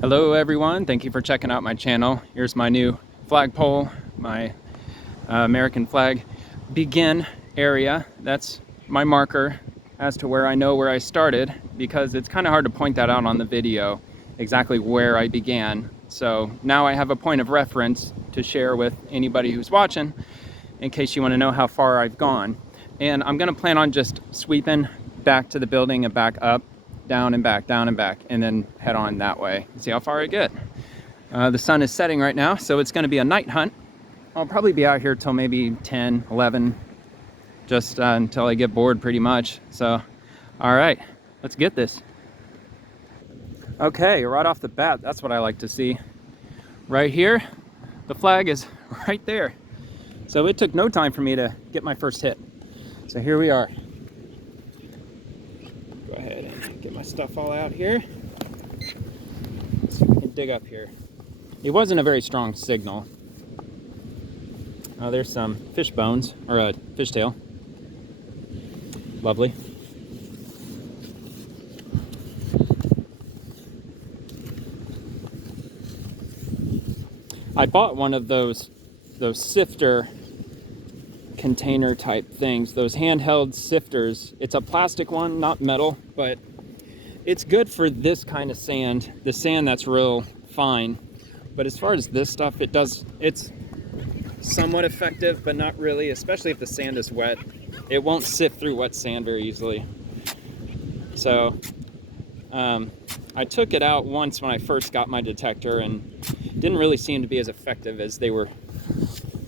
Hello everyone, thank you for checking out my channel. Here's my new flagpole, my American flag begin area. That's my marker as to where I know where I started, because it's kind of hard to point that out on the video exactly where I began. So now I have a point of reference to share with anybody who's watching in case you want to know how far I've gone. And I'm going to plan on just sweeping back to the building and back up, down and back, and then head on that way. See how far I get. The sun is setting right now, so it's going to be a night hunt. I'll probably be out here till maybe 10, 11, just until I get bored pretty much. So, all right, let's get this. Okay, right off the bat, that's what I like to see. Right here, the flag is right there. So it took no time for me to get my first hit. So here we are. Go ahead and get my stuff all out here. Let's see if we can dig up here. It wasn't a very strong signal. Oh, there's some fish bones, or a fishtail. Lovely. I bought one of those sifter container type things, those handheld sifters. It's a plastic one, not metal, but it's good for this kind of sand, the sand that's real fine. But as far as this stuff, it's somewhat effective, but not really, especially if the sand is wet. It won't sift through wet sand very easily. So I took it out once when I first got my detector, and didn't really seem to be as effective as they were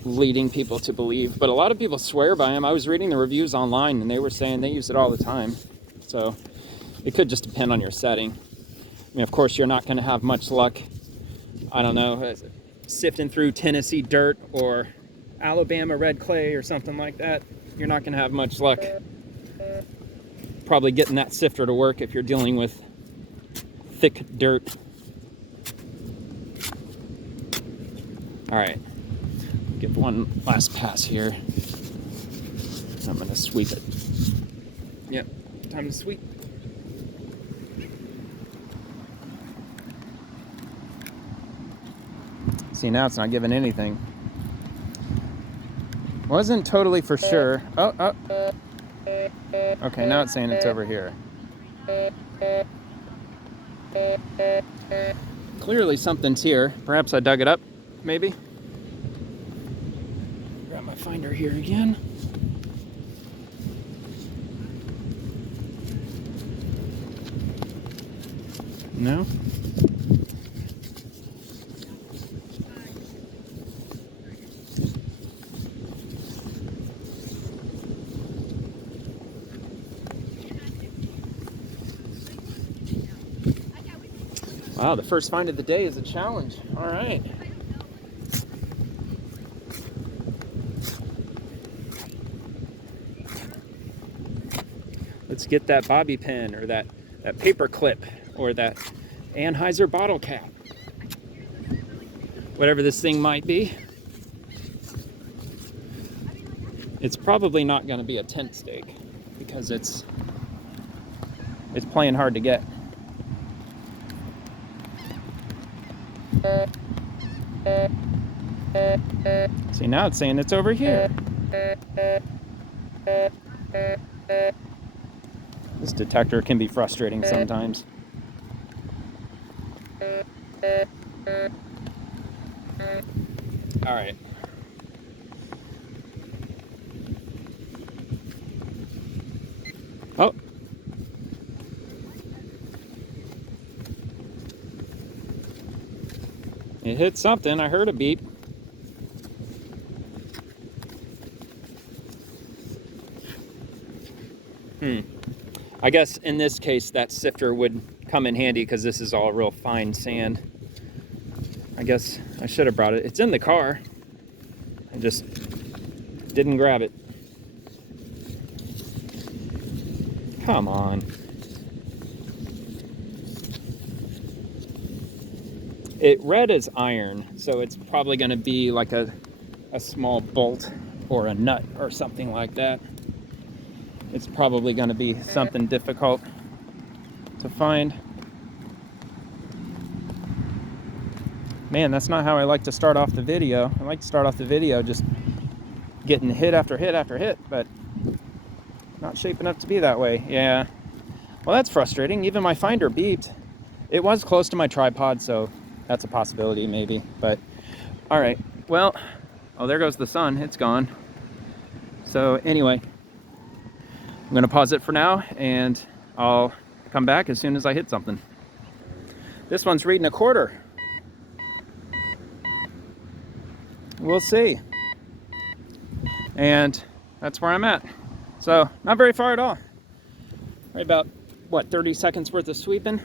leading people to believe. But a lot of people swear by them. I was reading the reviews online and they were saying they use it all the time. So it could just depend on your setting. I mean, of course, you're not going to have much luck, I don't know, sifting through Tennessee dirt or Alabama red clay or something like that. You're not going to have much luck probably getting that sifter to work if you're dealing with thick dirt. All right, give one last pass here. I'm gonna sweep it. Yep, time to sweep. See, now it's not giving anything. Wasn't totally for sure. Oh. Okay, now it's saying it's over here. Clearly something's here. Perhaps I dug it up, maybe. Grab my finder here again. No? Wow, the first find of the day is a challenge. All right. Let's get that bobby pin, or that paper clip, or that Anheuser bottle cap. Whatever this thing might be. It's probably not going to be a tent stake, because it's playing hard to get. See, now it's saying it's over here. This detector can be frustrating sometimes. All right. Oh. It hit something. I heard a beep. I guess in this case that sifter would come in handy, because this is all real fine sand. I guess I should have brought it. It's in the car. I just didn't grab it. Come on. It read as iron, so it's probably going to be like a small bolt or a nut or something like that. It's probably going to be something difficult to find. Man, that's not how I like to start off the video. I like to start off the video just getting hit after hit after hit, but not shaping up to be that way. Yeah. Well, that's frustrating. Even my finder beeped. It was close to my tripod, so that's a possibility maybe. But all right. Well, oh, there goes the sun. It's gone. So anyway, I'm going to pause it for now, and I'll come back as soon as I hit something. This one's reading a quarter. We'll see. And that's where I'm at. So not very far at all. Right about, what, 30 seconds worth of sweeping.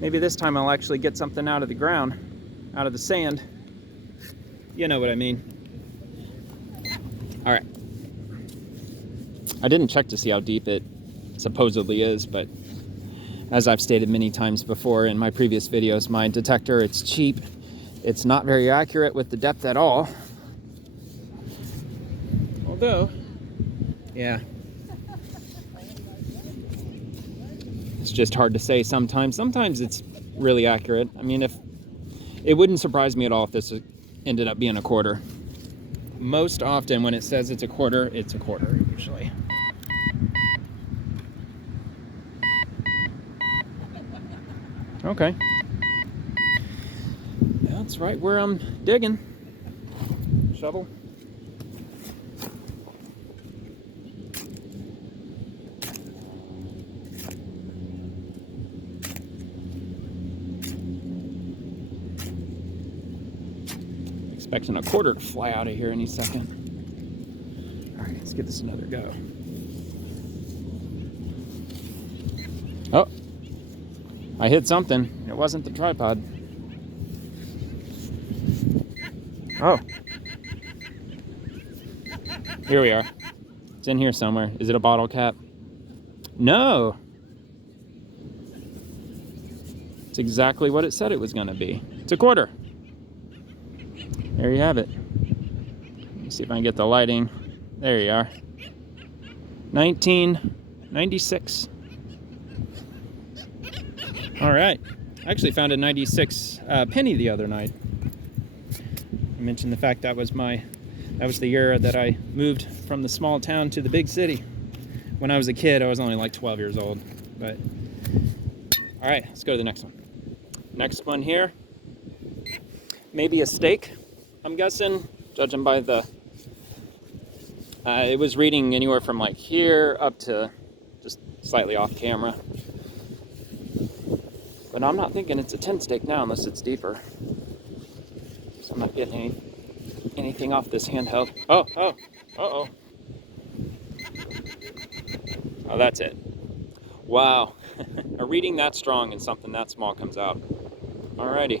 Maybe this time I'll actually get something out of the ground, out of the sand. You know what I mean. All right. I didn't check to see how deep it supposedly is, but as I've stated many times before in my previous videos, my detector, it's cheap. It's not very accurate with the depth at all. Although, yeah. It's just hard to say sometimes. Sometimes it's really accurate. I mean, if it wouldn't surprise me at all if this ended up being a quarter. Most often when it says it's a quarter usually. Okay. That's right where I'm digging. Shovel. Expecting a quarter to fly out of here any second. All right, let's give this another go. Oh, I hit something. It wasn't the tripod. Oh. Here we are. It's in here somewhere. Is it a bottle cap? No. It's exactly what it said it was going to be. It's a quarter. There you have it. Let me see if I can get the lighting. There you are. 1996. All right. I actually found a 96 penny the other night. I mentioned the fact that was the year that I moved from the small town to the big city. When I was a kid, I was only like 12 years old. But all right, let's go to the next one. Next one here. Maybe a steak, I'm guessing, judging by the it was reading anywhere from like here up to just slightly off camera. But I'm not thinking it's a 10 steak now unless it's deeper. So I'm not getting anything off this handheld. Oh, uh-oh. Oh, that's it. Wow. A reading that strong and something that small comes out. Alrighty.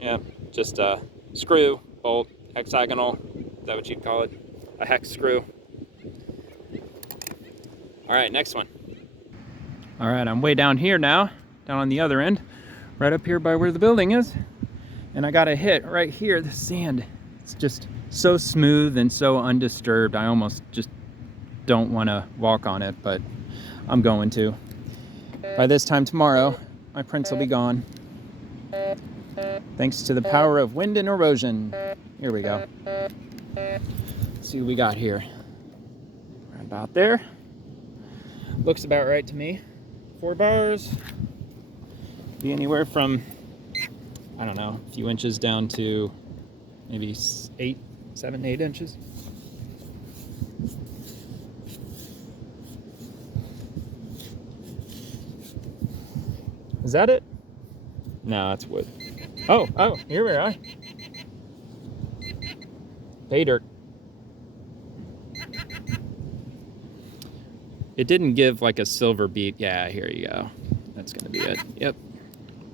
Yeah, just a screw, bolt, hexagonal. Is that what you'd call it? A hex screw. All right, next one. All right, I'm way down here now, down on the other end, right up here by where the building is. And I got a hit right here. The sand, it's just so smooth and so undisturbed. I almost just don't want to walk on it, but I'm going to. By this time tomorrow, my prints will be gone. Thanks to the power of wind and erosion. Here we go. Let's see what we got here. Right about there. Looks about right to me. 4 bars. Be anywhere from, I don't know, a few inches down to maybe 8 inches. Is that it? No, that's wood. Oh, here we are. Pay dirt. It didn't give like a silver beat. Yeah, here you go. That's gonna be it. Yep.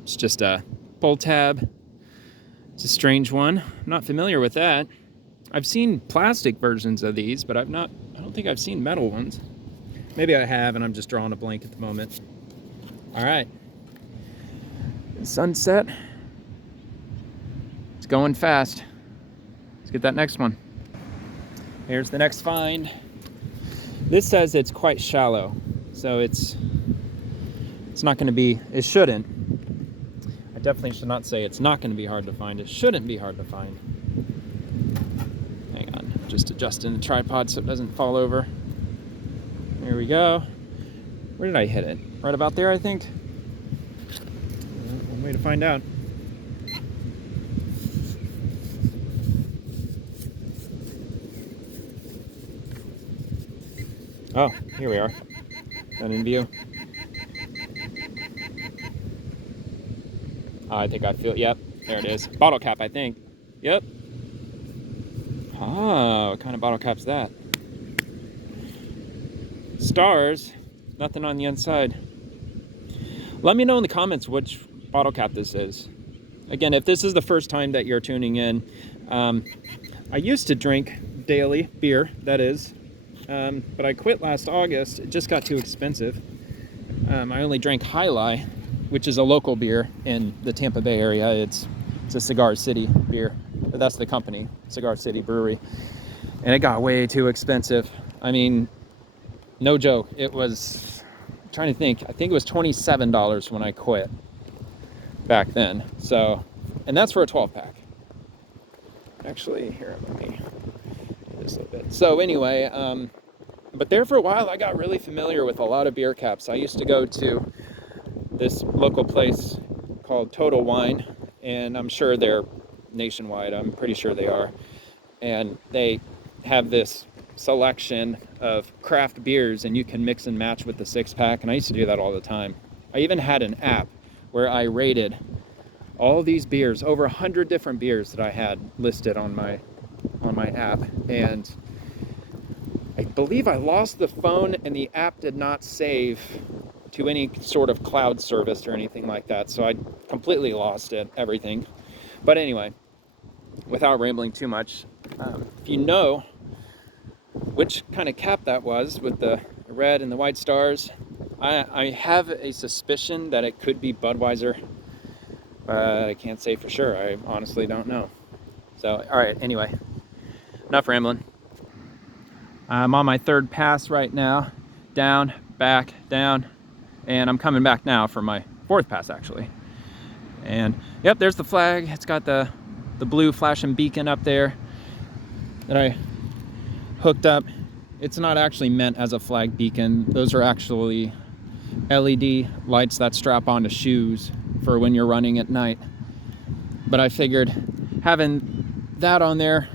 It's just a pull tab. It's a strange one. I'm not familiar with that. I've seen plastic versions of these, but I don't think I've seen metal ones. Maybe I have, and I'm just drawing a blank at the moment. All right. Sunset. It's going fast. Let's get that next one. Here's the next find. This says it's quite shallow, so it's not going to be, it shouldn't definitely should not say it's not going to be hard to find. It shouldn't be hard to find. Hang on, just adjusting the tripod so it doesn't fall over. There we go. Where did I hit it? Right about there, I think. One way to find out. Oh, here we are. Done in view. I think I feel, yep, there it is. Bottle cap, I think. Yep. Oh, what kind of bottle cap's that? Stars, nothing on the inside. Let me know in the comments which bottle cap this is. Again, if this is the first time that you're tuning in, I used to drink daily beer, that is, but I quit last August. It just got too expensive. I only drank High Life, which is a local beer in the Tampa Bay area. It's a Cigar City beer. That's the company, Cigar City Brewery. And it got way too expensive. I mean, no joke. It was, I'm trying to think, I think it was $27 when I quit back then. So, and that's for a 12-pack. Actually, here, let me do this a little bit. So anyway, but there for a while, I got really familiar with a lot of beer caps. I used to go to this local place called Total Wine, and I'm sure they're nationwide. I'm pretty sure they are. And they have this selection of craft beers, and you can mix and match with the 6-pack, and I used to do that all the time. I even had an app where I rated all these beers, over 100 different beers that I had listed on my app, and I believe I lost the phone and the app did not save to any sort of cloud service or anything like that, so I completely lost everything. But anyway, without rambling too much, if you know which kind of cap that was with the red and the white stars, I have a suspicion that it could be Budweiser, but I can't say for sure. I honestly don't know. So, all right, anyway, enough rambling. I'm on my third pass right now, down, back, down, and I'm coming back now for my fourth pass, actually. And yep, there's the flag. It's got the blue flashing beacon up there that I hooked up. It's not actually meant as a flag beacon. Those are actually LED lights that strap onto shoes for when you're running at night. But I figured having that on there,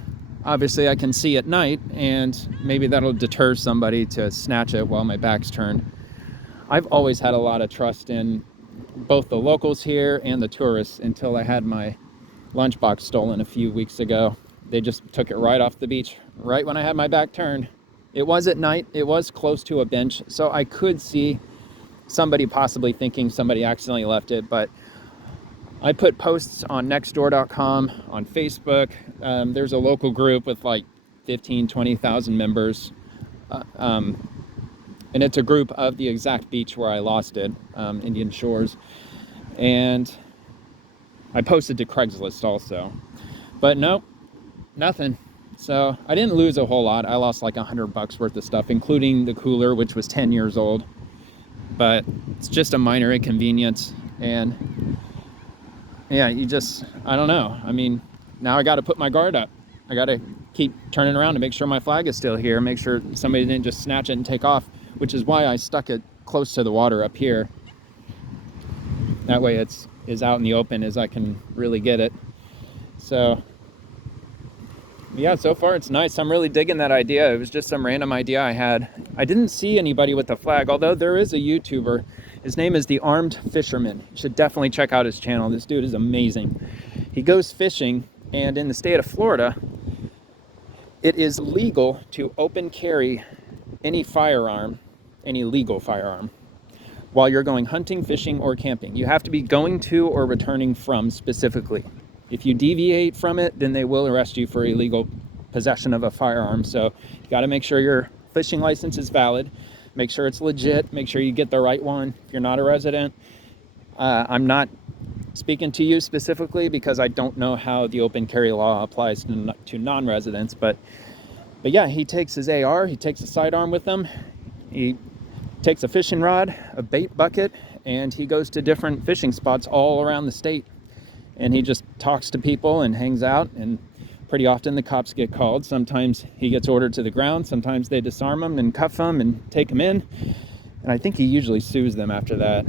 obviously I can see at night, and maybe that'll deter somebody to snatch it while my back's turned. I've always had a lot of trust in both the locals here and the tourists until I had my lunchbox stolen a few weeks ago. They just took it right off the beach, right when I had my back turned. It was at night, it was close to a bench, so I could see somebody possibly thinking somebody accidentally left it, but I put posts on nextdoor.com, on Facebook. There's a local group with like 15, 20,000 members. And it's a group of the exact beach where I lost it, Indian Shores. And I posted to Craigslist also. But nope, nothing. So I didn't lose a whole lot. I lost like $100 worth of stuff, including the cooler, which was 10 years old. But it's just a minor inconvenience. And yeah, I don't know. I mean, now I got to put my guard up. I got to keep turning around to make sure my flag is still here, make sure somebody didn't just snatch it and take off, which is why I stuck it close to the water up here. That way it's as out in the open as I can really get it. So yeah, so far it's nice. I'm really digging that idea. It was just some random idea I had. I didn't see anybody with a flag, although there is a YouTuber. His name is The Armed Fisherman. You should definitely check out his channel. This dude is amazing. He goes fishing, and in the state of Florida, it is legal to open carry any firearm, any legal firearm, while you're going hunting, fishing, or camping. You have to be going to or returning from specifically. If you deviate from it, then they will arrest you for illegal possession of a firearm. So you got to make sure your fishing license is valid, make sure it's legit, make sure you get the right one. If you're not a resident, I'm not speaking to you specifically because I don't know how the open carry law applies to non-residents, but yeah, he takes his AR, he takes a sidearm with him, he takes a fishing rod, a bait bucket, and he goes to different fishing spots all around the state. and he just talks to people and hangs out, and pretty often the cops get called. Sometimes he gets ordered to the ground, sometimes they disarm him and cuff him and take him in, and I think he usually sues them after that.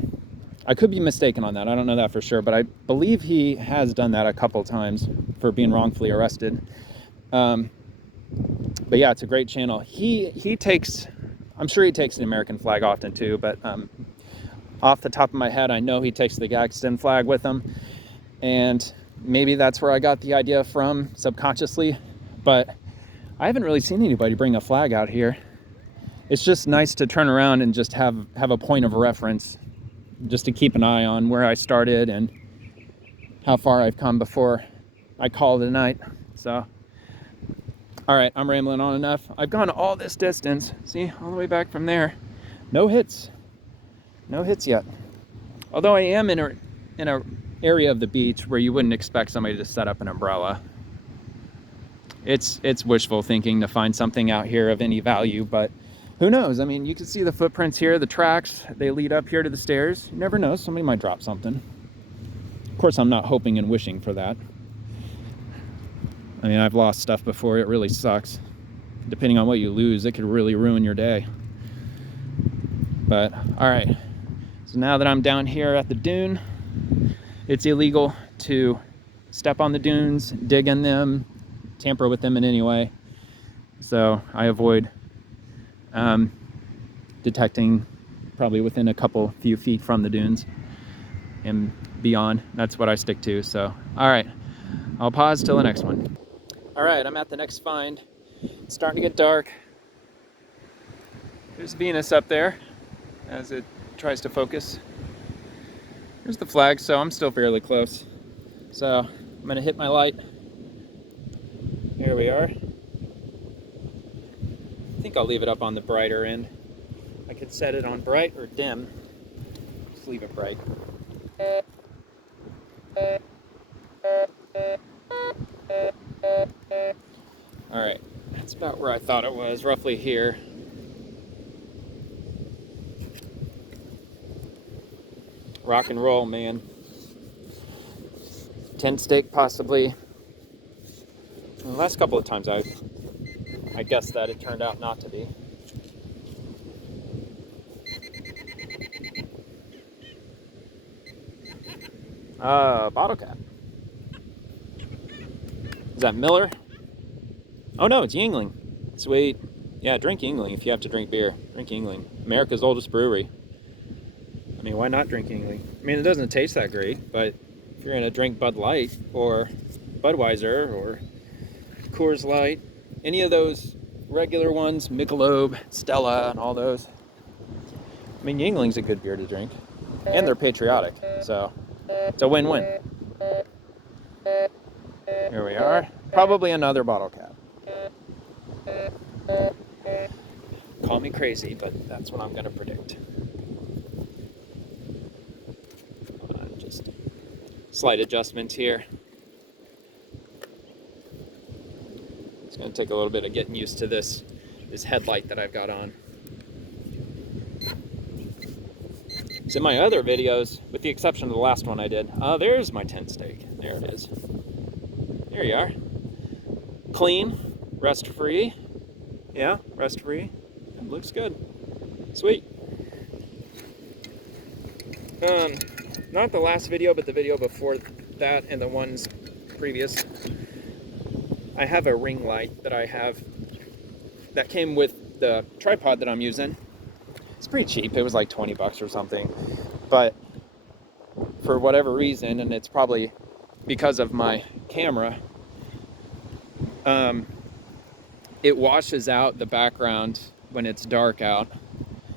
I could be mistaken on that, I don't know that for sure, but I believe he has done that a couple times for being wrongfully arrested. But yeah, it's a great channel. He takes, I'm sure he takes the American flag often too, but off the top of my head, I know he takes the Gadsden flag with him, and maybe that's where I got the idea from subconsciously, but I haven't really seen anybody bring a flag out here. It's just nice to turn around and just have a point of reference, just to keep an eye on where I started and how far I've come before I call it a night. So, all right, I'm rambling on enough. I've gone all this distance, see, all the way back from there. No hits yet. Although I am in a area of the beach where you wouldn't expect somebody to set up an umbrella. It's wishful thinking to find something out here of any value, but who knows? I mean, you can see the footprints here, the tracks, they lead up here to the stairs. You never know, somebody might drop something. Of course, I'm not hoping and wishing for that. I mean, I've lost stuff before, it really sucks. Depending on what you lose, it could really ruin your day. But, all right. So now that I'm down here at the dune, it's illegal to step on the dunes, dig in them, tamper with them in any way. So I avoid detecting probably within a few feet from the dunes and beyond. That's what I stick to. So, all right, I'll pause till the next one. All right, I'm at the next find. It's starting to get dark. There's Venus up there as it tries to focus. There's the flag, so I'm still fairly close. So I'm gonna hit my light. Here we are. I think I'll leave it up on the brighter end. I could set it on bright or dim. Just leave it bright. All right, that's about where I thought it was, roughly here. Rock and roll, man. Tent stake, possibly. The last couple of times I guessed that it turned out not to be. Bottle cap. Is that Miller? Oh no, it's Yingling. Sweet. Yeah, drink Yingling if you have to drink beer. Drink Yingling. America's oldest brewery. I mean, why not drink Yingling? I mean, it doesn't taste that great, but if you're gonna drink Bud Light or Budweiser or Coors Light, any of those regular ones, Michelob, Stella, and all those. I mean, Yingling's a good beer to drink, and they're patriotic, so it's a win-win. Here we are. Probably another bottle cap. Call me crazy, but that's what I'm gonna predict. Just slight adjustments here. It's going to take a little bit of getting used to this headlight that I've got on. So in my other videos, with the exception of the last one I did, there's my tent stake. There it is. There you are. Clean, rust-free. Yeah, rust-free. It looks good. Sweet. Not the last video, but the video before that and the ones previous. I have a ring light that came with the tripod that I'm using. It's pretty cheap. It was like 20 bucks or something. But for whatever reason, and it's probably because of my camera, it washes out the background when it's dark out.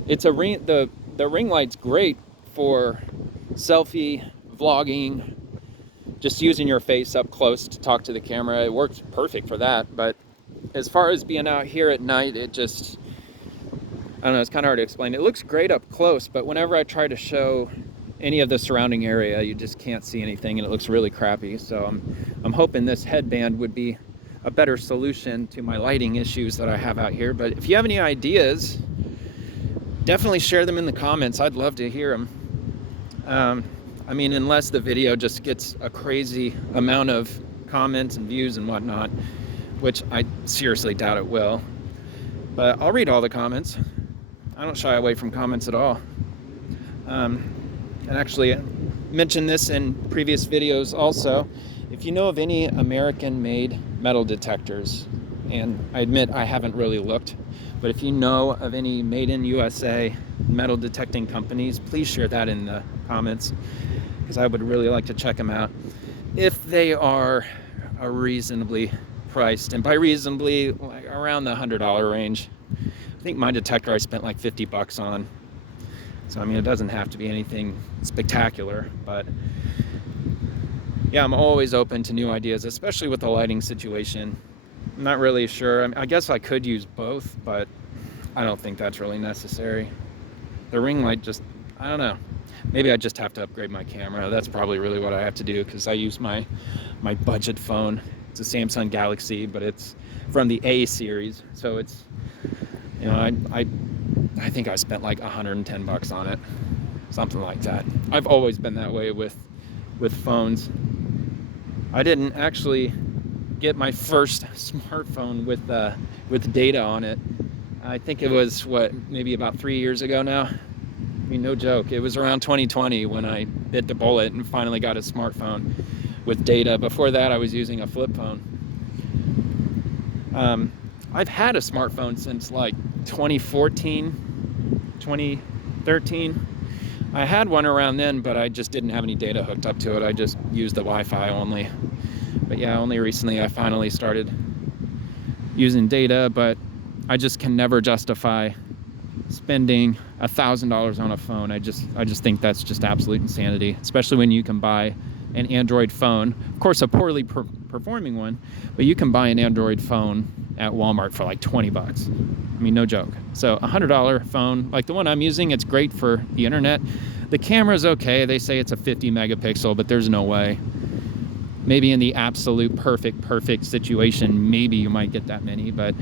It's a ring. The ring light's great for selfie, vlogging, just using your face up close to talk to the camera. It works perfect for that, but as far as being out here at night, it just, I don't know, it's kind of hard to explain. It looks great up close, but whenever I try to show any of the surrounding area, you just can't see anything, and it looks really crappy. So I'm hoping this headband would be a better solution to my lighting issues that I have out here. But if you have any ideas, definitely share them in the comments. I'd love to hear them. I mean, unless the video just gets a crazy amount of comments and views and whatnot, which I seriously doubt it will. But I'll read all the comments. I don't shy away from comments at all. And actually, I mentioned this in previous videos also. If you know of any American-made metal detectors, and I admit I haven't really looked, but if you know of any made in USA metal detecting companies, please share that in the comments, because I would really like to check them out if they are reasonably priced. And by reasonably, like around the $100 range. I think my detector I spent like $50 on. So I mean, it doesn't have to be anything spectacular, but yeah, I'm always open to new ideas, especially with the lighting situation. I'm not really sure. I guess I could use both, but I don't think that's really necessary. The ring light just, I don't know. Maybe I just have to upgrade my camera. That's probably really what I have to do, because I use my budget phone. It's a Samsung Galaxy, but it's from the A series. So it's, you know, I think I spent like $110 on it, something like that. I've always been that way with phones. I didn't actually get my first smartphone with data on it. I think it was maybe about 3 years ago now. I mean, no joke. It was around 2020 when I bit the bullet and finally got a smartphone with data. Before that, I was using a flip phone. I've had a smartphone since like 2014, 2013. I had one around then, but I just didn't have any data hooked up to it. I just used the Wi-Fi only. But yeah, only recently I finally started using data, but I just can never justify spending $1,000 on a phone. I just think that's just absolute insanity, especially when you can buy an Android phone, of course a poorly performing one, but you can buy an Android phone at Walmart for like $20. I mean, no joke. So $100 phone, like the one I'm using, it's great for the internet. The camera's okay. They say it's a 50 megapixel, but there's no way. Maybe in the absolute perfect situation, maybe you might get that many, but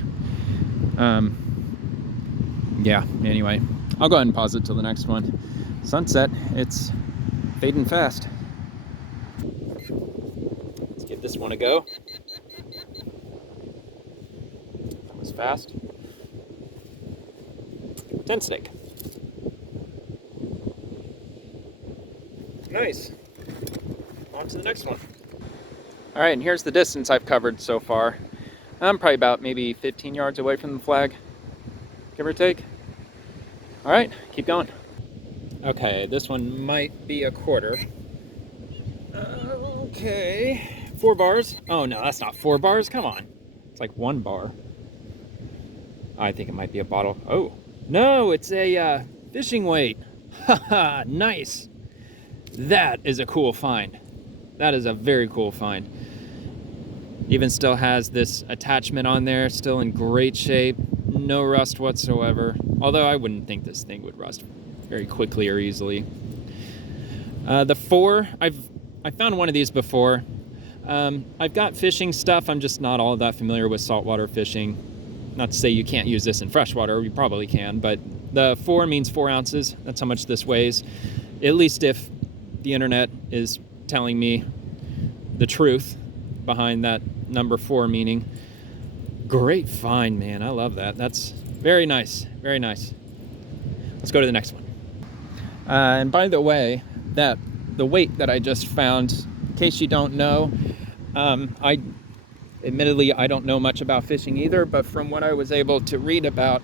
yeah, anyway, I'll go ahead and pause it till the next one. Sunset, it's fading fast. Let's give this one a go. That was fast. Tent snake. Nice. On to the next one. All right, and here's the distance I've covered so far. I'm probably about maybe 15 yards away from the flag, give or take. All right, keep going. Okay, this one might be a quarter. Okay, 4 bars. Oh no, that's not 4 bars, come on. It's like 1 bar. I think it might be a bottle. Oh, no, it's a fishing weight. Haha, nice. That is a cool find. That is a very cool find. Even still has this attachment on there, still in great shape. No rust whatsoever. Although I wouldn't think this thing would rust very quickly or easily. The 4, I found one of these before. I've got fishing stuff. I'm just not all that familiar with saltwater fishing. Not to say you can't use this in freshwater, you probably can, but the 4 means 4 ounces. That's how much this weighs. At least if the internet is telling me the truth behind that number 4 meaning. Great find, man. I love that. That's very nice. Very nice. Let's go to the next one. And by the way, the weight that I just found, in case you don't know, admittedly, I don't know much about fishing either, but from what I was able to read about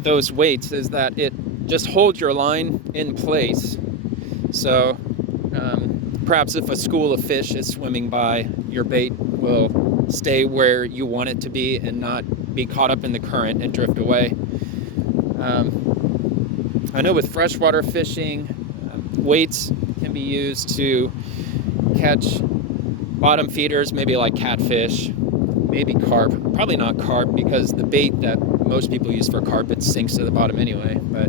those weights is that it just holds your line in place. So perhaps if a school of fish is swimming by, your bait will stay where you want it to be and not be caught up in the current and drift away. I know with freshwater fishing, weights can be used to catch bottom feeders, maybe like catfish, maybe carp. Probably not carp, because the bait that most people use for carp, it sinks to the bottom anyway. But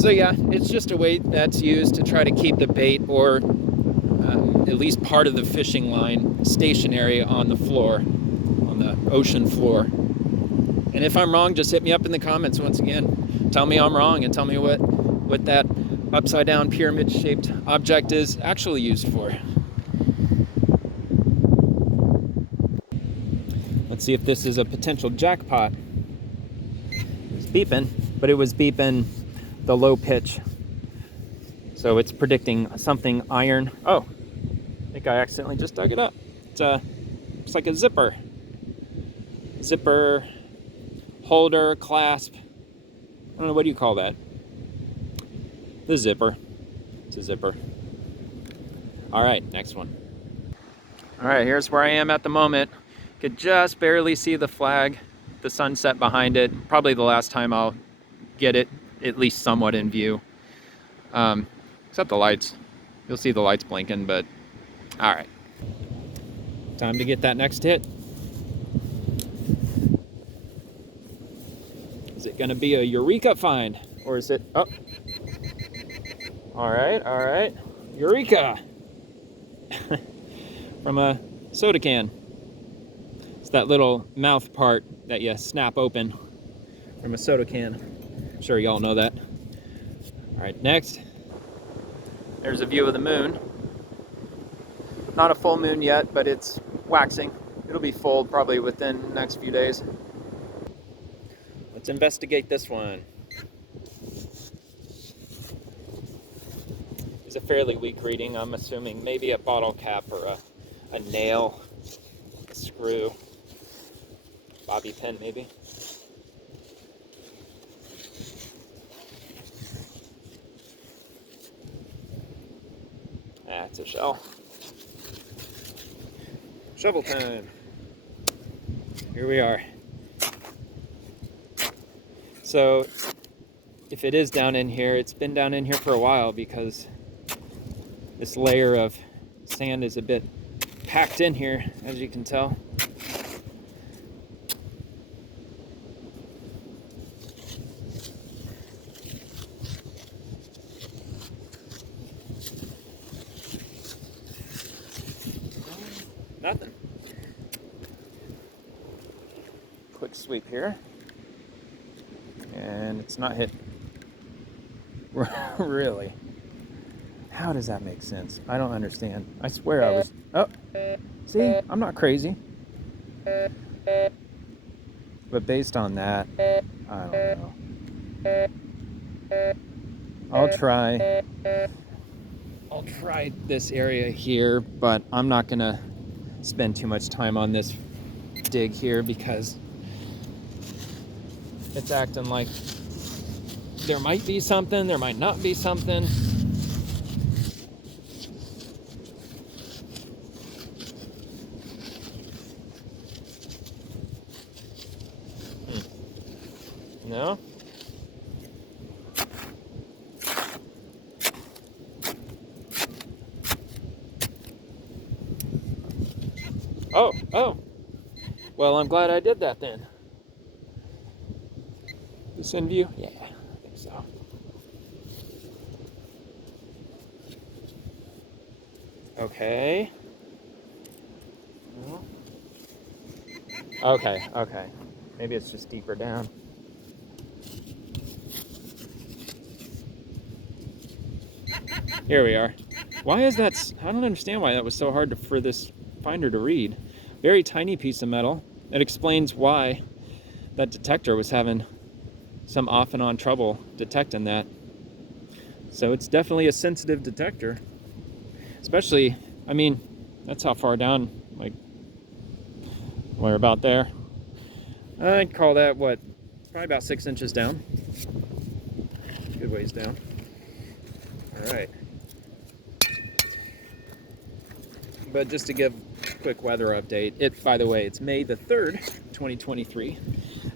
so yeah, it's just a weight that's used to try to keep the bait, or at least part of the fishing line, stationary on the floor, on the ocean floor. And if I'm wrong, just hit me up in the comments once again. Tell me I'm wrong and tell me what that upside down pyramid shaped object is actually used for. Let's see if this is a potential jackpot. It's beeping, but it was beeping the low pitch. So it's predicting something iron. Oh, I think I accidentally just dug it up. It's like a zipper. Zipper, holder, clasp. I don't know, what do you call that? The zipper. It's a zipper. All right, next one. All right, here's where I am at the moment. Could just barely see the flag, the sunset behind it. Probably the last time I'll get it at least somewhat in view. Except the lights. You'll see the lights blinking, but all right. Time to get that next hit. Is it gonna be a Eureka find? Or is it, oh. All right. Eureka! From a soda can. It's that little mouth part that you snap open from a soda can. I'm sure y'all know that. All right, next. There's a view of the moon. Not a full moon yet, but it's waxing. It'll be full probably within the next few days. Let's investigate this one. It's a fairly weak reading. I'm assuming maybe a bottle cap or a nail, a screw, bobby pin maybe. It's a shell. Shovel time. Here we are. So if it is down in here, it's been down in here for a while because this layer of sand is a bit packed in here, as you can tell. Nothing. Quick sweep here. And it's not hit. Really? How does that make sense? I don't understand. I swear I was... Oh! See? I'm not crazy. But based on that, I don't know. I'll try this area here, but I'm not gonna spend too much time on this dig here because it's acting like there might be something, there might not be something. No? Oh. Well, I'm glad I did that then. This in view? Yeah, I think so. Okay. Okay. Maybe it's just deeper down. Here we are. Why is that? I don't understand why that was so hard for this finder to read. Very tiny piece of metal. It explains why that detector was having some off and on trouble detecting that. So it's definitely a sensitive detector. Especially, I mean, that's how far down, like, we're about there. I'd call that, what, probably about 6 inches down. Good ways down. All right. But just to give a quick weather update, by the way, it's May the 3rd, 2023.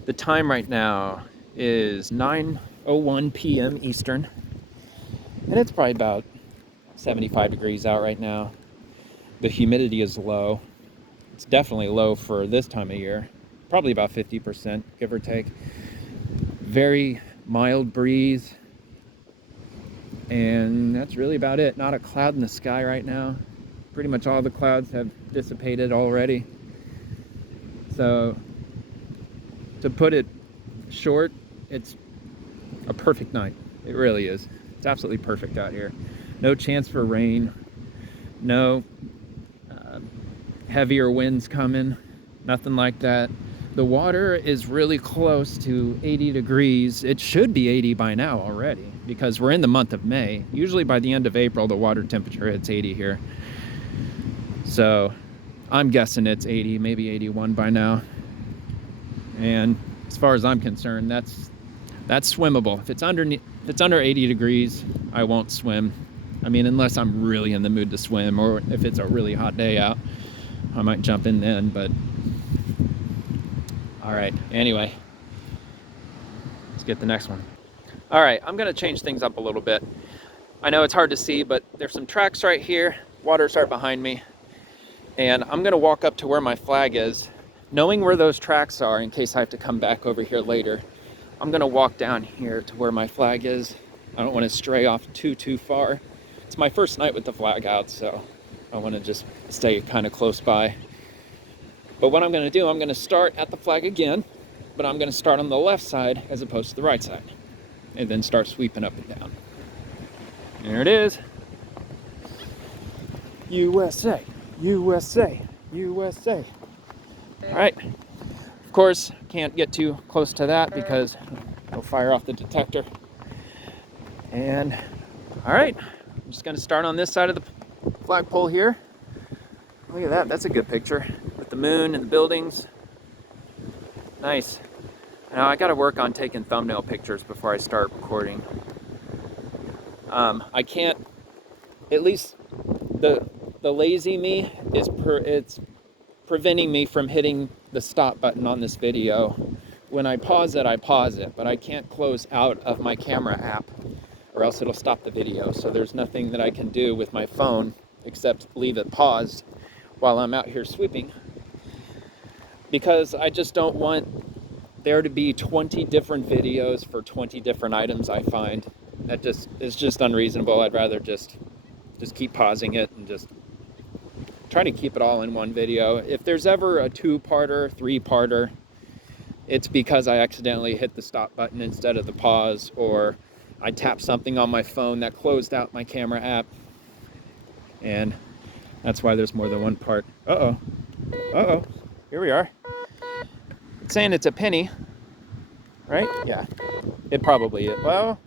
The time right now is 9:01 p.m. Eastern. And it's probably about 75 degrees out right now. The humidity is low. It's definitely low for this time of year. Probably about 50%, give or take. Very mild breeze. And that's really about it. Not a cloud in the sky right now. Pretty much all the clouds have dissipated already. So, to put it short, it's a perfect night. It really is. It's absolutely perfect out here. No chance for rain, no heavier winds coming, nothing like that. The water is really close to 80 degrees. It should be 80 by now already because we're in the month of May. Usually by the end of April, the water temperature hits 80 here. So I'm guessing it's 80, maybe 81 by now. And as far as I'm concerned, that's swimmable. If it's under 80 degrees, I won't swim. I mean, unless I'm really in the mood to swim, or if it's a really hot day out, I might jump in then, but all right, anyway, let's get the next one. All right, I'm gonna change things up a little bit. I know it's hard to see, but there's some tracks right here, water's right behind me, and I'm gonna walk up to where my flag is, knowing where those tracks are in case I have to come back over here later. I'm gonna walk down here to where my flag is. I don't wanna stray off too far. It's my first night with the flag out, so I wanna just stay kind of close by. But what I'm gonna do, I'm gonna start at the flag again, but I'm gonna start on the left side as opposed to the right side, and then start sweeping up and down. There it is. USA, USA, USA. All right. Of course, can't get too close to that because it'll fire off the detector. And all right, I'm just gonna start on this side of the flagpole here. Look at that, that's a good picture with the moon and the buildings. Nice. Now I gotta work on taking thumbnail pictures before I start recording. I can't, at least the lazy me it's preventing me from hitting the stop button on this video. When I pause it, but I can't close out of my camera app or else it'll stop the video. So there's nothing that I can do with my phone except leave it paused while I'm out here sweeping, because I just don't want there to be 20 different videos for 20 different items I find. That is just unreasonable. I'd rather just keep pausing it and just try to keep it all in one video. If there's ever a 2-parter, 3-parter, it's because I accidentally hit the stop button instead of the pause, or I tapped something on my phone that closed out my camera app, and that's why there's more than one part. Uh-oh, here we are. It's saying it's a penny, right? Yeah, it probably is. Well,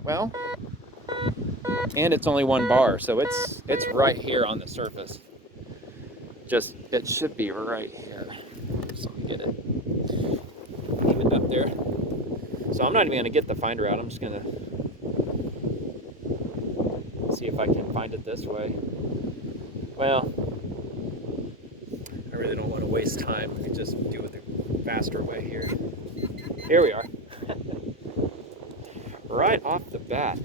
and it's only 1 bar, so it's right here on the surface. It should be right here. So get it. Keep it up there. So I'm not even gonna get the finder out. I'm just gonna see if I can find it this way. Well, I really don't want to waste time. We could just do it the faster way here. Here we are. Right off the bat.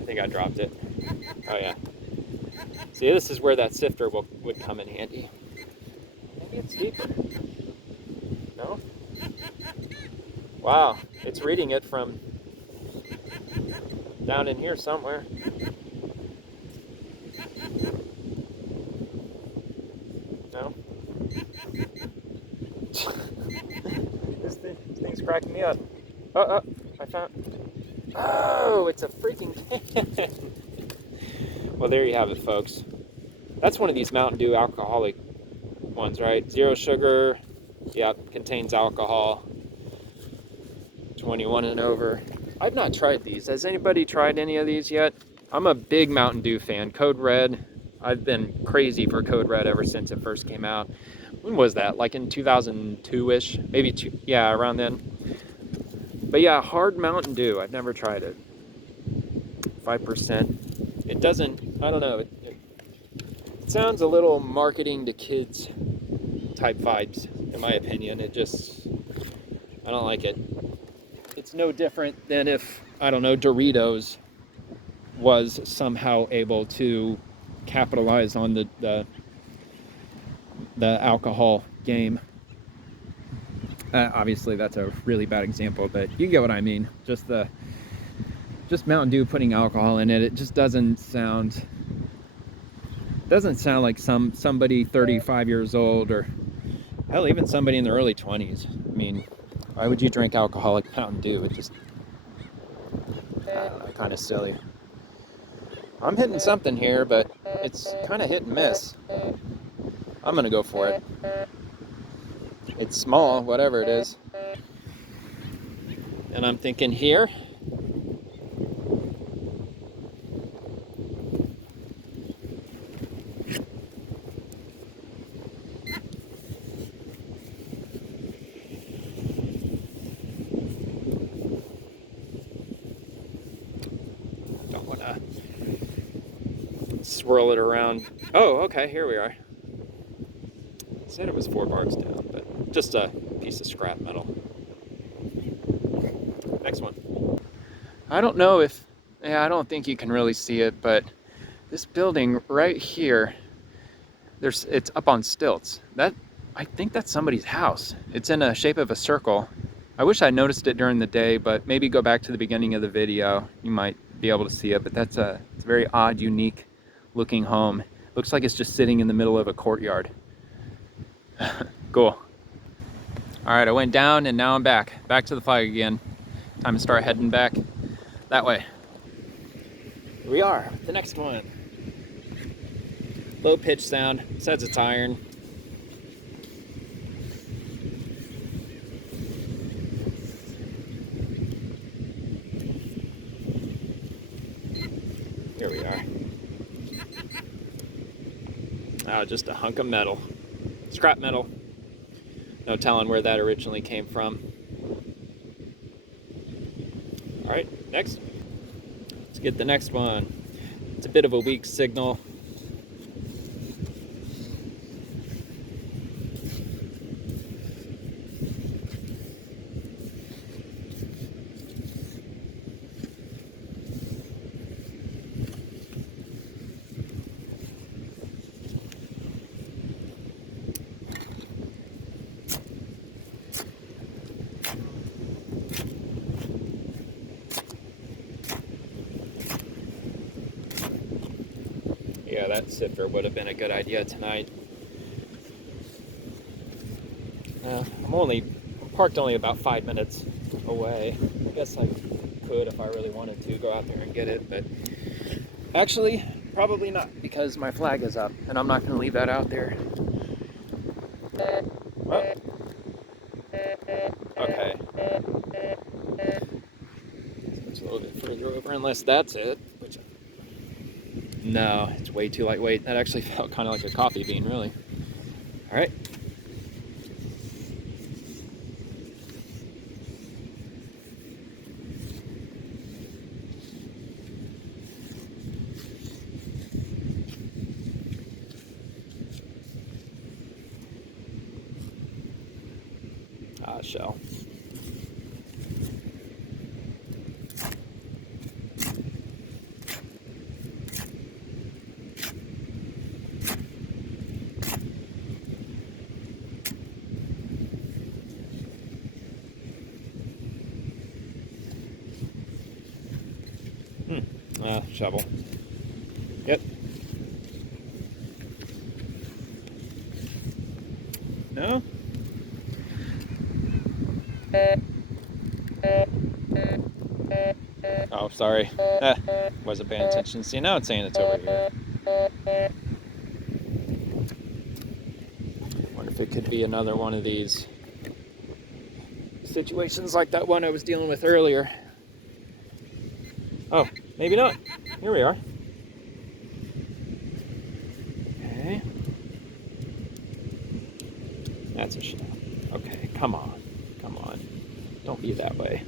I think I dropped it. Oh yeah. See, this is where that sifter would come in handy. Maybe it's deeper. No? Wow, it's reading it from down in here somewhere. No? This thing's cracking me up. I found... Oh, it's a freaking can. Well, there you have it, folks. That's one of these Mountain Dew alcoholic ones, right? 0 sugar. Yep, contains alcohol. 21 and over. I've not tried these. Has anybody tried any of these yet? I'm a big Mountain Dew fan. Code Red. I've been crazy for Code Red ever since it first came out. When was that? Like in 2002-ish? Maybe two, yeah, around then. But yeah, hard Mountain Dew. I've never tried it. 5%. It doesn't, I don't know, it sounds a little marketing to kids type vibes, in my opinion. I don't like it. It's no different than if, I don't know, Doritos was somehow able to capitalize on the alcohol game. Obviously, that's a really bad example, but you get what I mean. Just Mountain Dew putting alcohol in it, it just doesn't sound like somebody 35 years old, or hell, even somebody in their early 20s. I mean, why would you drink alcoholic Mountain Dew? kind of silly. I'm hitting something here, but it's kind of hit and miss. I'm gonna go for it. It's small, whatever it is. And I'm thinking here. Don't want to swirl it around. Oh, okay, here we are. Said it was 4 bars down, but just a piece of scrap metal. Next one. I don't know if, yeah, I don't think you can really see it, but this building right here, it's up on stilts. I think that's somebody's house. It's in a shape of a circle. I wish I noticed it during the day, but maybe go back to the beginning of the video. You might be able to see it, but it's a very odd, unique looking home. Looks like it's just sitting in the middle of a courtyard. Cool. All right, I went down and now I'm back to the flag again. Time to start heading back that way. Here we are, the next one. Low pitch sound, says it's iron. Here we are. Oh, just a hunk of metal. Scrap metal. No telling where that originally came from. All right, next. Let's get the next one. It's a bit of a weak signal. Yeah, that sifter would have been a good idea tonight. I'm parked only about 5 minutes away. I guess I could, if I really wanted to, go out there and get it, but actually, probably not, because my flag is up, and I'm not going to leave that out there. Well, okay. It's a little bit further over, unless that's it. No, it's way too lightweight. That actually felt kind of like a coffee bean, really. All right. Shell. Shovel. Yep. No? Oh, sorry. Wasn't paying attention. See, now it's saying it's over here. Wonder if it could be another one of these situations like that one I was dealing with earlier. Oh, maybe not. Here we are. Okay. That's a shell. Okay, come on. Come on. Don't be that way.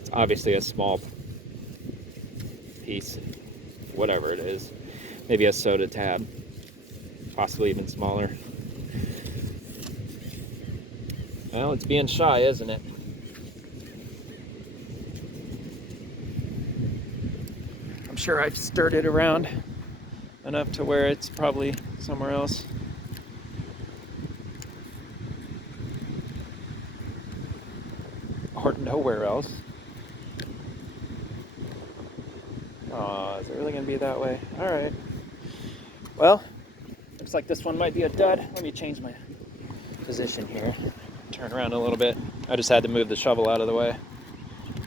It's obviously a small piece, whatever it is. Maybe a soda tab, possibly even smaller. Well, it's being shy, isn't it? I'm sure I've stirred it around enough to where it's probably somewhere else. Or nowhere else. Is there really gonna be that way. All right. Well, looks like this one might be a dud. Let me change my position here. Turn around a little bit. I just had to move the shovel out of the way.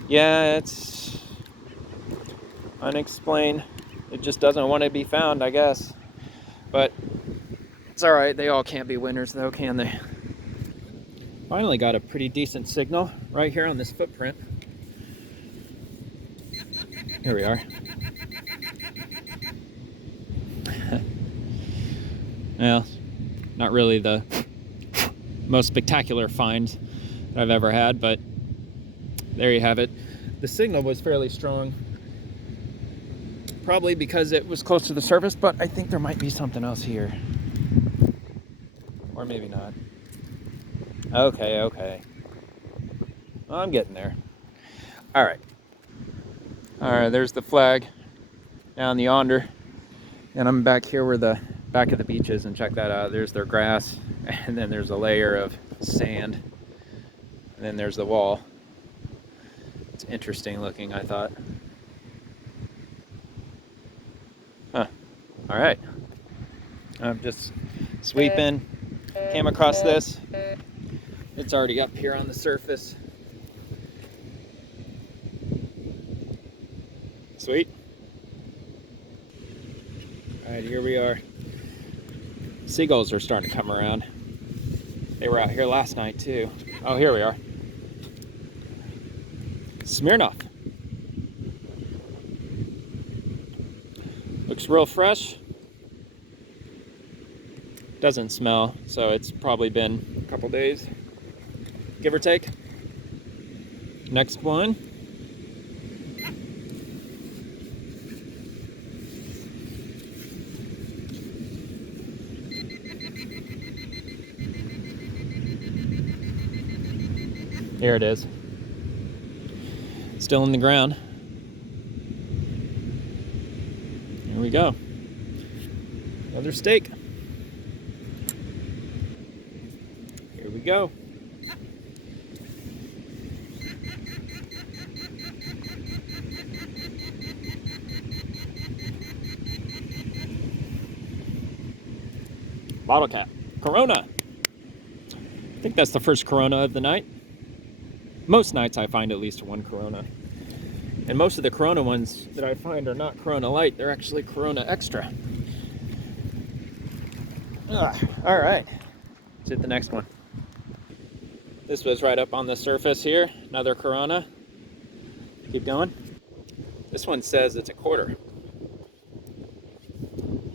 Yeah, it's unexplained. It just doesn't want to be found, I guess. But it's all right. They all can't be winners, though, can they? Finally got a pretty decent signal right here on this footprint. Here we are. Well, not really the most spectacular find that I've ever had, but there you have it. The signal was fairly strong, probably because it was close to the surface, but I think there might be something else here. Or maybe not. Okay. Well, I'm getting there. All right, there's the flag down yonder, and I'm back here where the back of the beach is, and check that out. There's their grass, and then there's a layer of sand, and then there's the wall. It's interesting looking, I thought. Huh. All right. I'm just sweeping, came across this. It's already up here on the surface. Sweet. All right, here we are. Seagulls are starting to come around. They were out here last night too. Oh, here we are. Smirnoff. Looks real fresh. Doesn't smell, so it's probably been a couple days, give or take. Next one. Here it is. Still in the ground. Here we go. Another steak. Here we go. Bottle cap. Corona. I think that's the first Corona of the night. Most nights I find at least one Corona. And most of the Corona ones that I find are not Corona Light, they're actually Corona Extra. All right, let's hit the next one. This was right up on the surface here, another Corona. Keep going. This one says it's a quarter.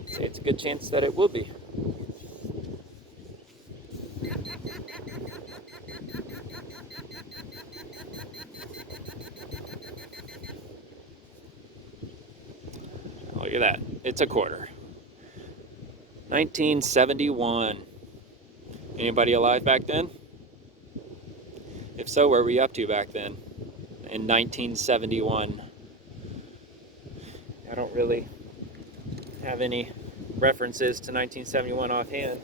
Say it's a good chance that it will be. Look at that. It's a quarter. 1971. Anybody alive back then? If so, where were we up to back then? In 1971. I don't really have any references to 1971 offhand.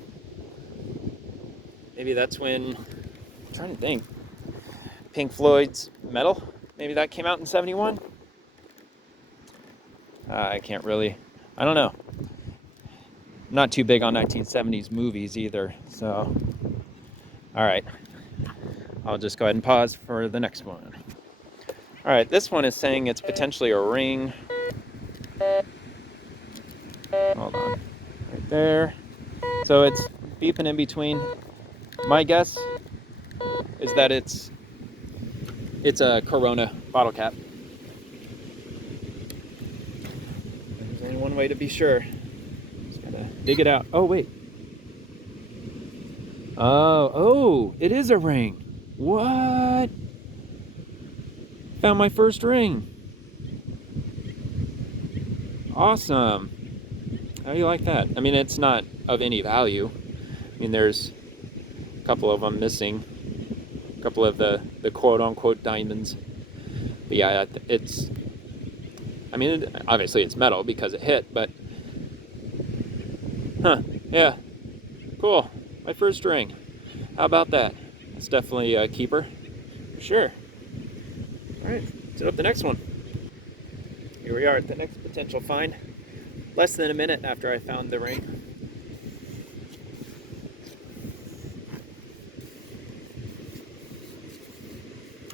Maybe that's when, I'm trying to think, Pink Floyd's Metal? Maybe that came out in 71? I can't really, I don't know. I'm not too big on 1970s movies either, so. All right, I'll just go ahead and pause for the next one. All right, this one is saying it's potentially a ring. Hold on, right there. So it's beeping in between. My guess is that it's a Corona bottle cap. There's only one way to be sure. Just gotta dig it out. Oh, wait. Oh, it is a ring. What? Found my first ring. Awesome. How do you like that? I mean, it's not of any value. I mean, there's a couple of them missing. A couple of the quote-unquote diamonds. But yeah, it's... I mean, obviously it's metal because it hit, but... Huh, yeah. Cool. My first ring. How about that? It's definitely a keeper. Sure. All right, set up the next one. Here we are at the next potential find. Less than a minute after I found the ring.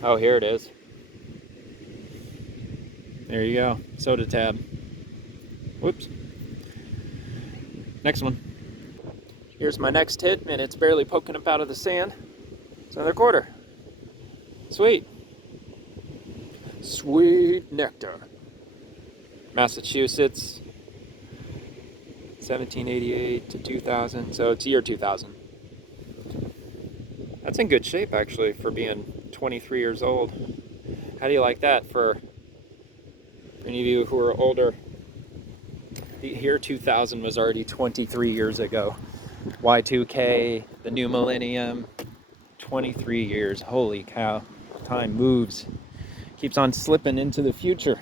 Oh, here it is. There you go. Soda tab. Whoops. Next one. Here's my next hit, and it's barely poking up out of the sand. It's another quarter. Sweet. Sweet nectar. Massachusetts. 1788 to 2000. So it's year 2000. That's in good shape, actually, for being 23 years old. How do you like that for any of you who are older? The year 2000 was already 23 years ago. Y2K, the new millennium, 23 years. Holy cow. Time moves. Keeps on slipping into the future.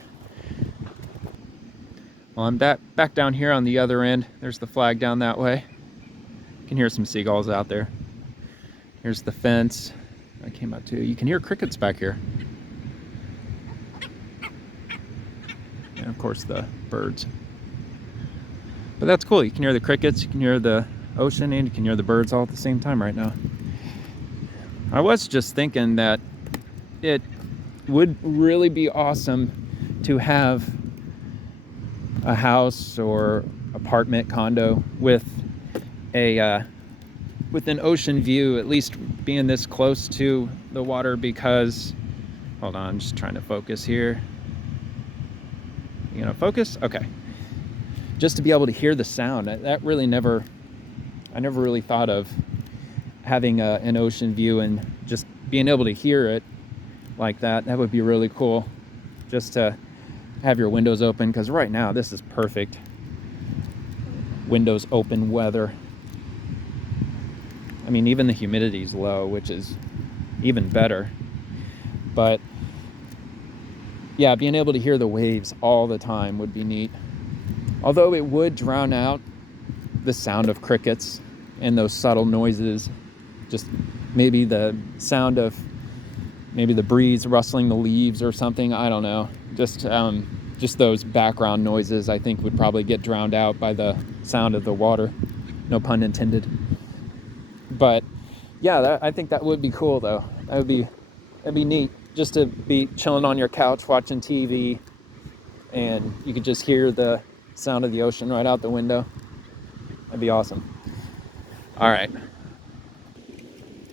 Well, I'm back down here on the other end. There's the flag down that way. You can hear some seagulls out there. Here's the fence I came up to. You can hear crickets back here. And of course the birds. But that's cool. You can hear the crickets, you can hear the ocean, and you can hear the birds all at the same time right now. I was just thinking that it would really be awesome to have a house or apartment condo with an ocean view, at least being this close to the water, because hold on, I'm just trying to focus here. You gonna focus? Okay. Just to be able to hear the sound. That really I never really thought of having an ocean view and just being able to hear it like that. That would be really cool, just to have your windows open, because right now this is perfect windows open weather. I mean, even the humidity's low, which is even better. But yeah, being able to hear the waves all the time would be neat. Although it would drown out the sound of crickets and those subtle noises. Just maybe the sound of maybe the breeze rustling the leaves or something. I don't know. Just those background noises, I think, would probably get drowned out by the sound of the water. No pun intended. But yeah, I think that would be cool, though. That'd be neat, just to be chilling on your couch watching TV, and you could just hear the sound of the ocean right out the window. That'd be awesome. All right,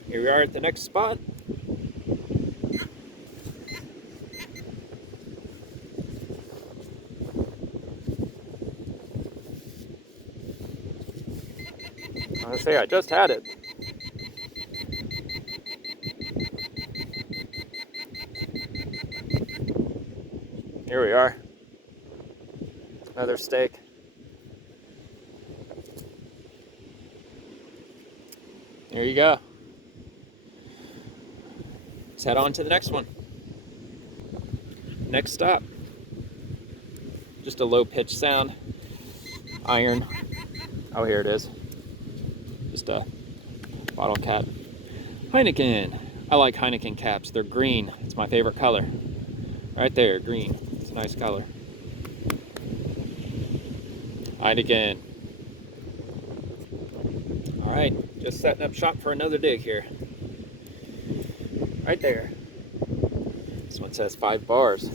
here we are at the next spot. I say I just had it. Here we are. Another steak. There you go. Let's head on to the next one. Next stop. Just a low pitch sound. Iron. Oh, here it is. Just a bottle cap. Heineken. I like Heineken caps. They're green. It's my favorite color. Right there, green. It's a nice color. Heineken. All right, just setting up shop for another dig here. Right there. This one says 5 bars.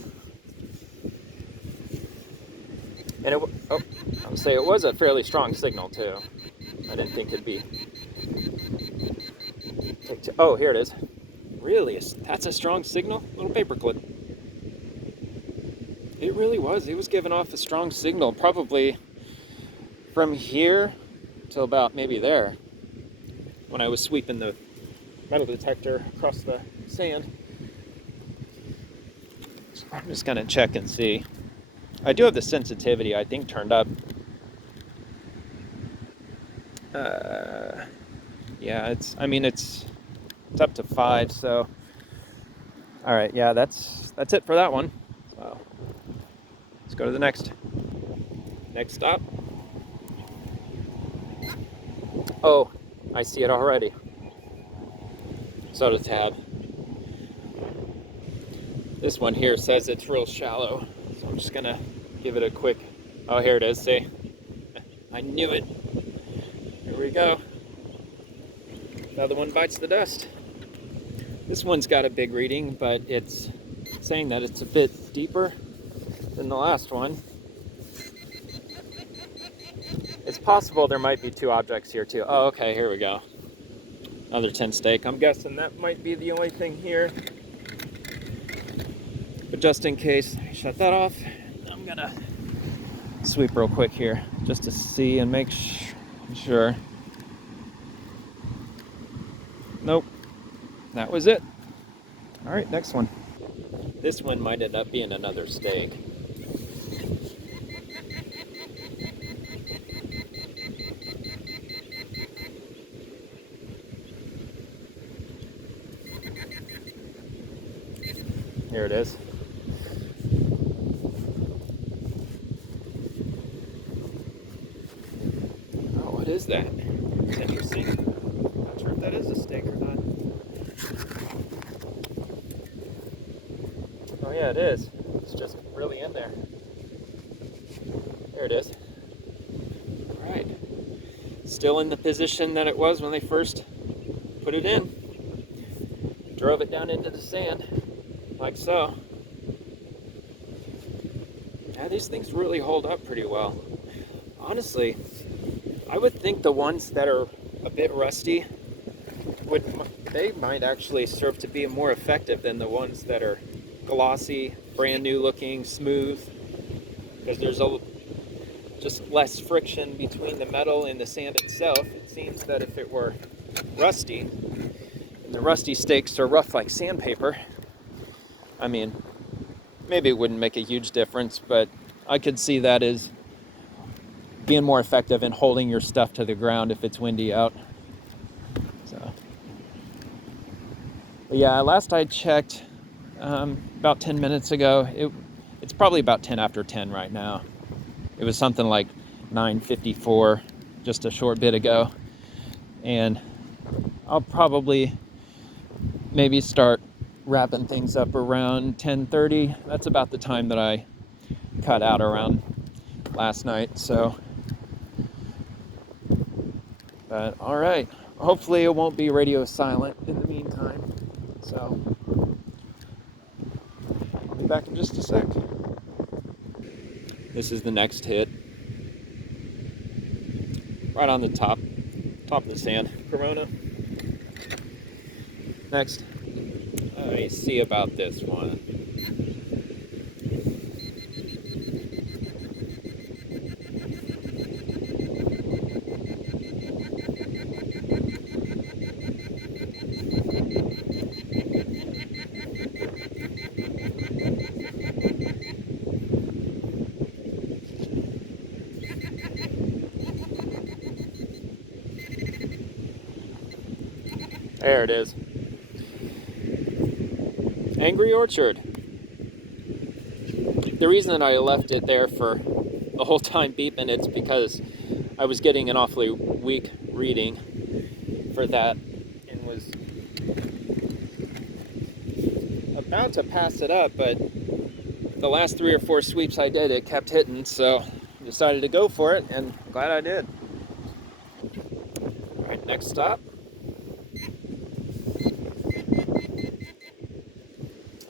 And I would say it was a fairly strong signal too. I didn't think it'd be. Oh, here it is. Really, that's a strong signal? Little paperclip. It really was. It was giving off a strong signal, probably from here till about maybe there, when I was sweeping the metal detector across the sand. So I'm just gonna check and see. I do have the sensitivity, I think, turned up. Yeah, it's up to 5, so. All right, yeah, that's it for that one. So let's go to the next stop. Oh, I see it already. Soda tab. This one here says it's real shallow, so I'm just gonna give it a quick, oh, here it is, see? I knew it. Here we go. Another one bites the dust. This one's got a big reading, but it's saying that it's a bit deeper than the last one. It's possible there might be two objects here too. Oh, okay, here we go. Another tin steak. I'm guessing that might be the only thing here. But just in case, shut that off. I'm gonna sweep real quick here just to see and make sure. Nope, that was it. All right, next one. This one might end up being another steak. Here it is. Oh, what is that? It's interesting. Not sure if that is a steak or not. Oh yeah, it is. It's just really in there. There it is. All right. Still in the position that it was when they first put it in. Drove it down into the sand, like so. Yeah, these things really hold up pretty well. Honestly, I would think the ones that are a bit rusty they might actually serve to be more effective than the ones that are glossy, brand new looking, smooth, because there's just less friction between the metal and the sand itself. It seems that if it were rusty, and the rusty steaks are rough like sandpaper, I mean, maybe it wouldn't make a huge difference, but I could see that as being more effective in holding your stuff to the ground if it's windy out. So, but yeah, last I checked, about 10 minutes ago, it's probably about 10 after 10 right now. It was something like 9:54 just a short bit ago, and I'll probably maybe start wrapping things up around 10:30. That's about the time that I cut out around last night. So, but all right, hopefully it won't be radio silent in the meantime. So I'll be back in just a sec. This is the next hit, right on the top of the sand. Corona. Next, let me see about this one. There it is. Angry Orchard. The reason that I left it there for the whole time beeping, it's because I was getting an awfully weak reading for that and was about to pass it up, but the last 3 or 4 sweeps I did, it kept hitting, so I decided to go for it, and I'm glad I did. All right, next stop.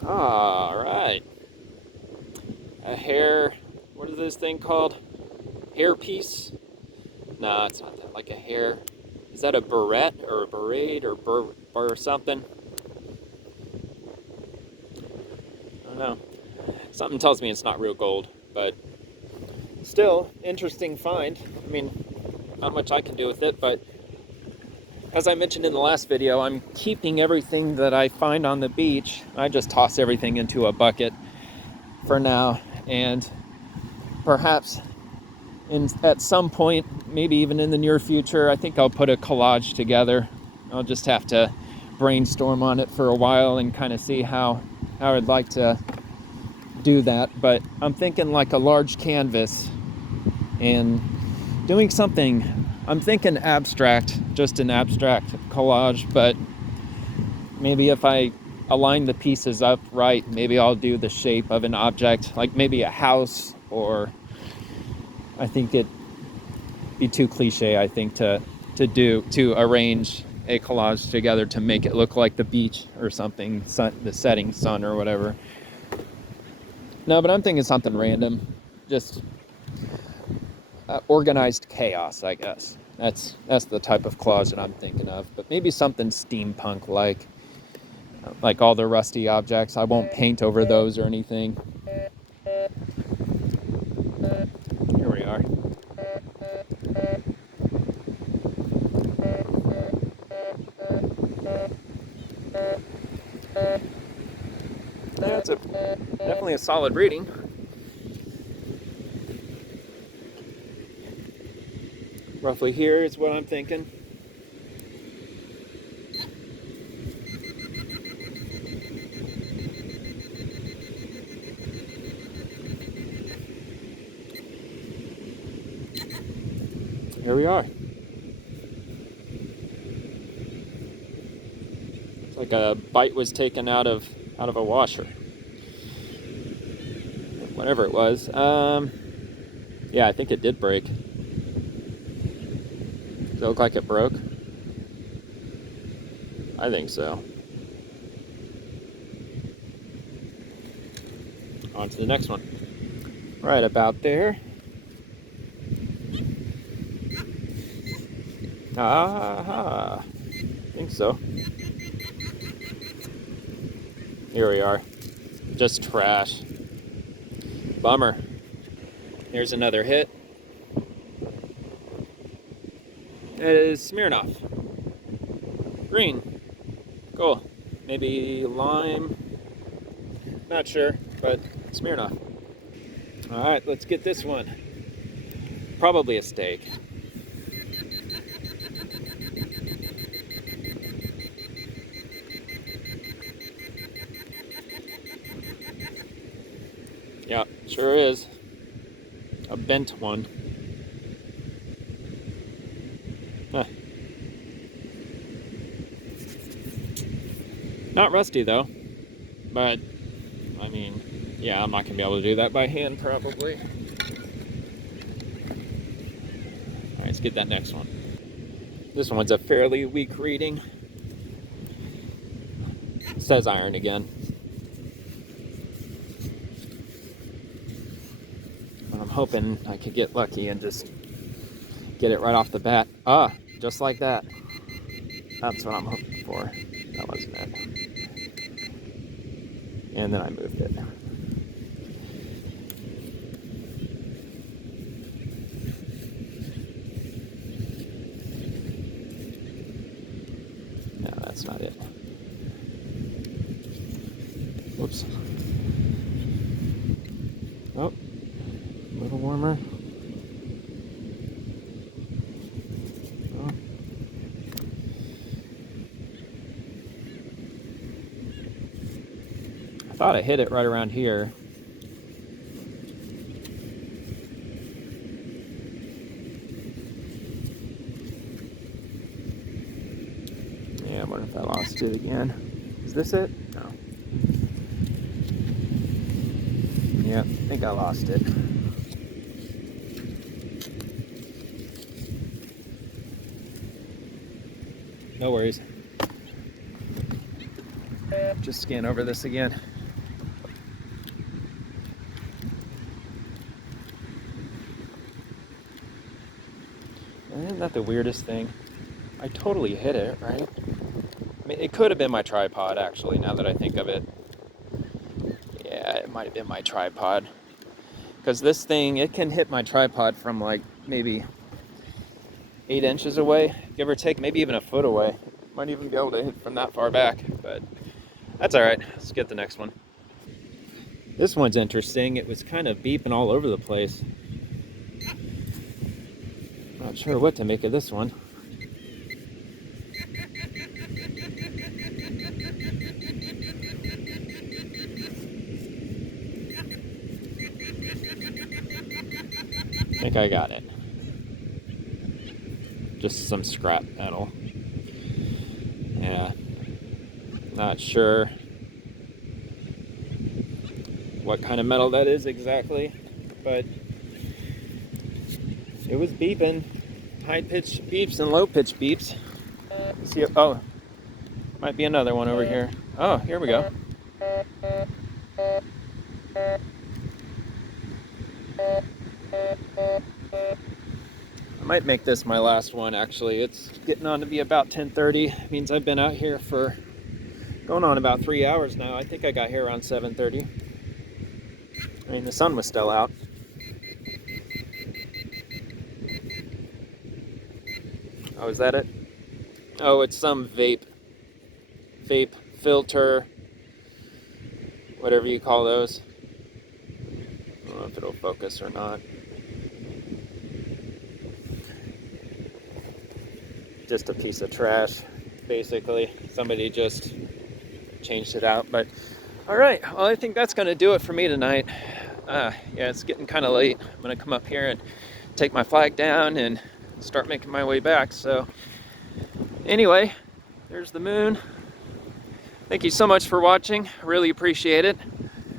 All right. A hair, what is this thing called? Hair piece? No, it's not that. Like a hair. Is that a barrette or a beret or or something? I don't know. Something tells me it's not real gold, but still, interesting find. I mean, not much I can do with it, but as I mentioned in the last video, I'm keeping everything that I find on the beach. I just toss everything into a bucket for now, and perhaps at some point, maybe even in the near future, I think I'll put a collage together. I'll just have to brainstorm on it for a while and kind of see how I'd like to do that. But I'm thinking like a large canvas and doing something. I'm thinking abstract, just an abstract collage, but maybe if I align the pieces up right, maybe I'll do the shape of an object, like maybe a house, or I think it'd be too cliche, I think, to arrange a collage together to make it look like the beach or something, the setting sun or whatever. No, but I'm thinking something random, just organized chaos, I guess. That's the type of collage that I'm thinking of. But maybe something steampunk like all the rusty objects. I won't paint over those or anything. Here we are. That's definitely a solid reading. Roughly here is what I'm thinking. Here we are. It's like a bite was taken out of a washer. Whatever it was. Yeah, I think it did break. Does it look like it broke? I think so. On to the next one. Right about there. Ah, I think so. Here we are. Just trash. Bummer. Here's another hit. It is Smirnoff. Green. Cool. Maybe lime. Not sure, but Smirnoff. Alright, let's get this one. Probably a steak. Yeah, sure is. A bent one. Huh. Not rusty though, but I mean, yeah, I'm not gonna be able to do that by hand probably. Alright, let's get that next one. This one's a fairly weak reading. It says iron again. But I'm hoping I could get lucky and just get it right off the bat. Ah, just like that. That's what I'm hoping for. That wasn't it. And then I moved it. No, that's not it. Whoops. Oh, a little warmer. Oh. I thought I hit it right around here. Yeah, I wonder if I lost it again. Is this it? No. Yeah, I think I lost it. No worries. Just scan over this again. Isn't that the weirdest thing? I totally hit it, right? I mean, it could have been my tripod, actually, now that I think of it. Yeah, it might have been my tripod. Because this thing, it can hit my tripod from like maybe 8 inches away, give or take, maybe even a foot away. Might even be able to hit from that far back, but that's all right. Let's get the next one. This one's interesting. It was kind of beeping all over the place. Not sure what to make of this one. I think I got it. Just some scrap metal. Yeah. Not sure. what kind of metal that is exactly, but it was beeping. High-pitched beeps and low-pitched beeps. See, oh, might be another one over here. Oh, here we go. I might make this my last one, actually. It's getting on to be about 10:30. It means I've been out here for going on about 3 hours now. I think I got here around 7:30. I mean, the sun was still out. Oh, is that it? Oh, it's some vape filter, whatever you call those. I don't know if it'll focus or not. Just a piece of trash, basically. Somebody just changed it out. But all right, well, I think that's gonna do it for me tonight. Yeah, it's getting kind of late. I'm gonna come up here and take my flag down and start making my way back. So anyway, there's the moon. Thank you so much for watching. I really appreciate it.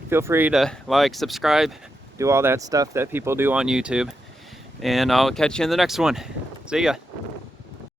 Feel free to like, subscribe, do all that stuff that people do on YouTube. And I'll catch you in the next one. See ya.